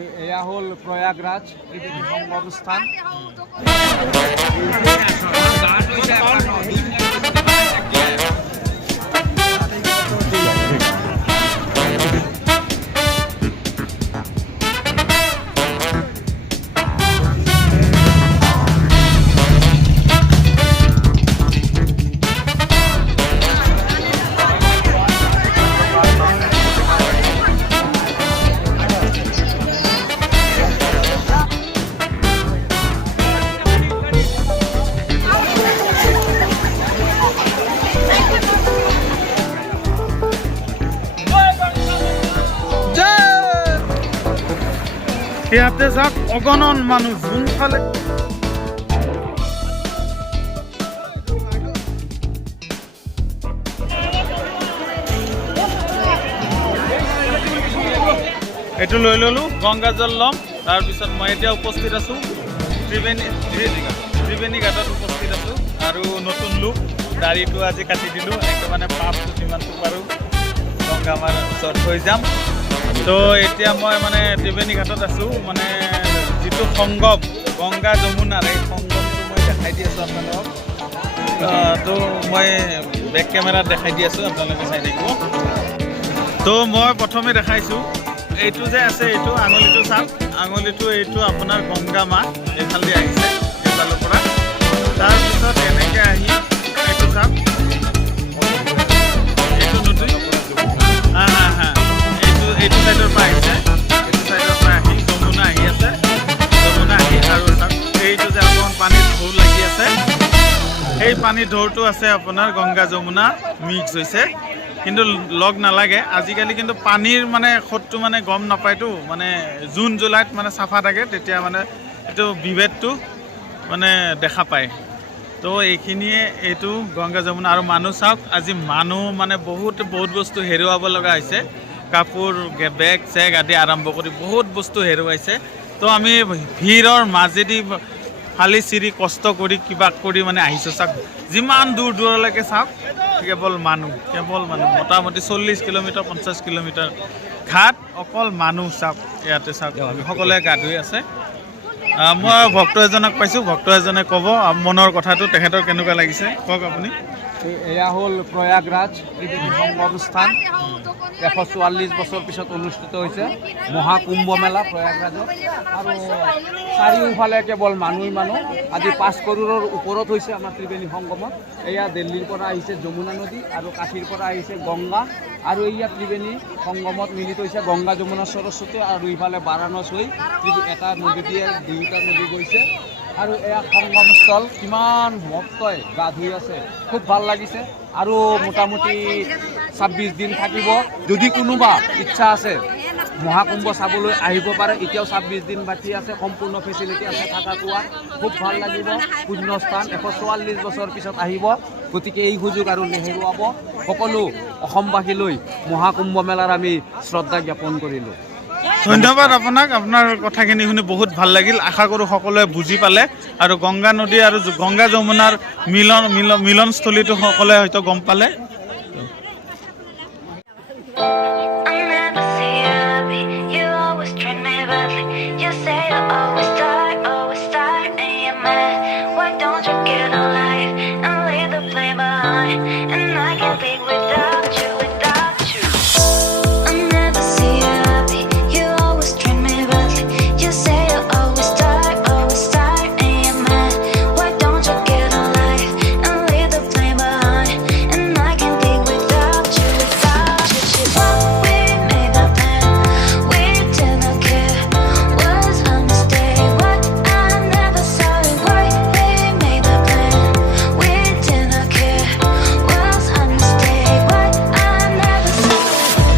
এয়া হল প্রয়াগরাজ ত্রিবেণী সঙ্গম স্থান। ইয়াতে যাক অগণন মানুহ যোনফালে এইটো লৈ ললো গংগা জল ল'ম। তাৰপিছত মই এতিয়া উপস্থিত আছো ত্ৰিবেণী ঘাটত উপস্থিত আছো আৰু নতুন লুক দাড়িটো আজি কাটি দিলোঁ। একেবাৰে পাপটো যিমানটো পাৰোঁ গংগা মাৰ ওচৰত থৈ যাম। তো এতিয়া মই মানে ত্ৰিবেণী ঘাটত আছোঁ, মানে যিটো সংগম গংগা যমুনাৰ এই সংগমটো মই দেখাই দি আছোঁ আপোনালোকক। তো মই বেক কেমেৰাত দেখাই দি আছোঁ, আপোনালোকে চাই থাকিব। তো মই প্ৰথমে দেখাইছোঁ এইটো যে আছে, এইটো আঙুলিটো চাওক, আঙুলিটো এইটো আপোনাৰ গংগা মা এইফালে আহিছে এইফালৰ পৰা। তাৰপিছত এনেকৈ আহি এইটো চাওক, এইটো নতুন এইটো চাইডৰ পৰা আহিছে, এইটো চাইডৰ পৰা আহি যমুনা আহি আছে, যমুনা আহি আৰু এইটো যে অকণমান পানীত ঢৌ লাগি আছে, এই পানীৰ ঢৌটো আছে আপোনাৰ গংগা যমুনা মিক্স হৈছে, কিন্তু লগ নালাগে আজিকালি। কিন্তু পানীৰ মানে সোঁতটো মানে গম নাপায়তো, মানে জুন জুলাইত মানে চাফা থাকে, তেতিয়া মানে এইটো বিভেদটো মানে দেখা পায়। তো এইখিনিয়ে এইটো গংগা যমুনা। আৰু মানুহ চাওক, আজি মানুহ মানে বহুত বস্তু হেৰুৱাব লগা হৈছে, কাপোৰ বেগ চেগ আদি আৰম্ভ কৰি বহুত বস্তু হেৰুৱাইছে। তো আমি ভিৰৰ মাজেদি ফালি চিৰি কষ্ট কৰি কিবা কৰি মানে আহিছোঁ। চাওক যিমান দূৰ দূৰলৈকে চাওক কেৱল মানুহ মোটামুটি 40 কিলোমিটাৰ 50 কিলোমিটাৰ ঘাট অকল মানুহ। চাওক ইয়াতে চাওক সকলোৱে গা ধুই আছে। মই ভক্ত এজনক পাইছোঁ, ভক্ত এজনে ক'ব মনৰ কথাটো, তেখেতৰ কেনেকুৱা লাগিছে কওক আপুনি। এয়া হল প্রয়াগরাজ ত্রিবেণী সঙ্গম স্থান। 144 বছর পিছত অনুষ্ঠিত হৈছে মহাকুম্ভ মেলা প্রয়াগরাজত। আৰু চাৰিওফালে কেৱল মানুহ। আজি 5 কৰোৰৰ ওপৰত হৈছে আমাৰ ত্ৰিবেণী সংগমত। এয়া দিল্লীৰ পৰা আহিছে যমুনা নদী আৰু কাশীৰ পৰা আহিছে গংগা, আৰু এয়া ত্ৰিবেণী সংগমত মিলিত হৈছে গংগা যমুনা সৰস্বতী, আৰু ইফালে বাৰাণসী হৈ এটা নদী দিয়ে দুয়োটা নদী গৈছে। আৰু এয়া সংগমস্থল, কিমান ভক্তই গা ধুই আছে, খুব ভাল লাগিছে। আৰু মোটামুটি 26 দিন থাকিব। যদি কোনোবা ইচ্ছা আছে মহাকুম্ভ চাবলৈ আহিব পাৰে, এতিয়াও 26 দিন বাকী আছে, সম্পূৰ্ণ ফেচিলিটি আছে থকা খোৱা, খুব ভাল লাগিব। পুণ্যস্থান 144 বছৰ পিছত আহিব, গতিকে এই সুযোগ আৰু নেহেৰুৱাব। সকলো অসমবাসীলৈ মহাকুম্ভ মেলাৰ আমি শ্ৰদ্ধা জ্ঞাপন কৰিলোঁ। ধন্যবাদ আপোনাক, আপোনাৰ কথাখিনি শুনি বহুত ভাল লাগিল। আশা কৰোঁ সকলোৱে বুজি পালে, আৰু গংগা নদী আৰু গংগা যমুনাৰ মিলনস্থলীটো সকলোৱে হয়তো গম পালে।